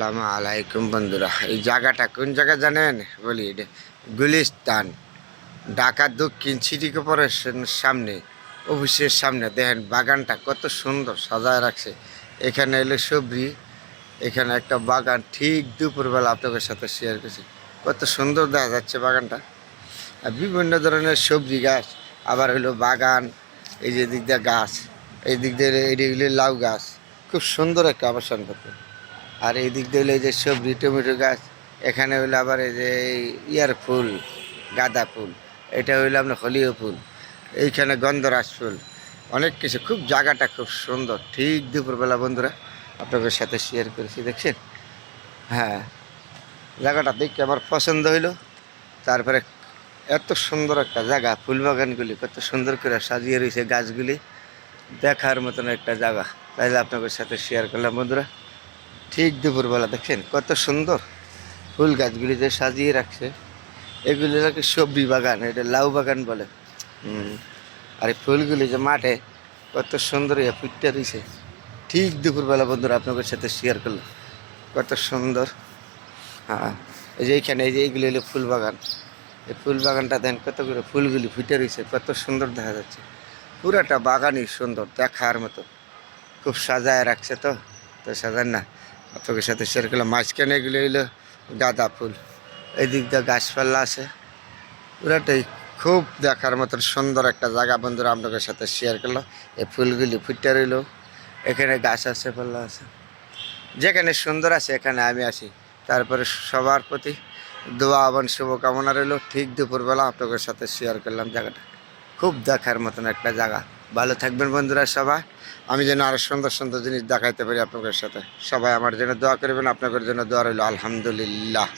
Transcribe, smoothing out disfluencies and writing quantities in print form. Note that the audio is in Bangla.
আসসালামু আলাইকুম বন্ধুরা, এই জায়গাটা কোন জায়গা জানেন? বলি, এটা গুলিস্তান, ঢাকা দক্ষিণ সিটি কর্পোরেশনের সামনে, অফিসের সামনে। দেখেন বাগানটা কত সুন্দর সাজায় রাখছে। এখানে এলে সবজি, এখানে একটা বাগান, ঠিক দুপুরবেলা আপনাদের সাথে শেয়ার করছি। কত সুন্দর দেখা যাচ্ছে বাগানটা, আর বিভিন্ন ধরনের সবজি গাছ, আবার হলো বাগান। এই যে দিক দিয়ে গাছ, এই দিক দিয়ে এদিকে লাউ গাছ, খুব সুন্দর একটা আবাসন করতে। আর এই দিক দিয়ে হলো এই যে সবজি টমেটো গাছ। এখানে হইলো আবার এই যে ইয়ার ফুল, গাঁদা ফুল। এটা হইলো আপনার হলিও ফুল। এইখানে গন্ধরাজ ফুল, অনেক কিছু। খুব জায়গাটা খুব সুন্দর। ঠিক দুপুরবেলা বন্ধুরা আপনাদের সাথে শেয়ার করেছি, দেখছেন? হ্যাঁ, জায়গাটা দেখে আমার পছন্দ হইলো। তারপরে এত সুন্দর একটা জায়গা, ফুল বাগানগুলি কত সুন্দর করে সাজিয়ে রয়েছে, গাছগুলি দেখার মতন একটা জায়গা। তাইলে আপনাদের সাথে শেয়ার করলাম বন্ধুরা। ঠিক দুপুরবেলা দেখেন কত সুন্দর ফুল গাছগুলি যে সাজিয়ে রাখছে। এগুলি নাকি সবজি বাগান, এটা লাউ বাগান বলে। আর এই ফুলগুলি যে মাঠে কত সুন্দর ফুটতে রয়েছে। ঠিক দুপুরবেলা বন্ধুরা আপনাদের সাথে শেয়ার করলাম, কত সুন্দর। হ্যাঁ, এই যে এইখানে এই যে এইগুলি হলো ফুল বাগান। এই ফুল বাগানটা দেন কত করে ফুলগুলি ফুটে রয়েছে, কত সুন্দর দেখা যাচ্ছে। পুরাটা বাগানই সুন্দর দেখার মতো, খুব সাজায় রাখছে। তো তো সাজান না, আপনাদের সাথে শেয়ার করলাম। মাঝখানে এগুলো হইলো গাঁদা ফুল, এই দিক দিয়ে গাছপালা আছে। পুরাটাই খুব দেখার মতন সুন্দর একটা জায়গা বন্ধুরা আপনাদের সাথে শেয়ার করলাম। এই ফুলগুলি ফুটে রইল, এখানে গাছ আছে, পাল্লা আছে। যেখানে সুন্দর আছে এখানে আমি আসি। তারপরে সবার প্রতি দোয়া এবং শুভকামনা রইল। ঠিক দুপুরবেলা আপনাদের সাথে শেয়ার করলাম জায়গাটা, খুব দেখার মতন একটা জায়গা। ভালো থাকবেন বন্ধুরা সবাই। আমি যেন আরও সুন্দর সুন্দর জিনিস দেখাইতে পারি আপনাদের সাথে। সবাই আমার জন্য দোয়া করবেন, আপনাদের জন্য দোয়া রইল। আলহামদুলিল্লাহ।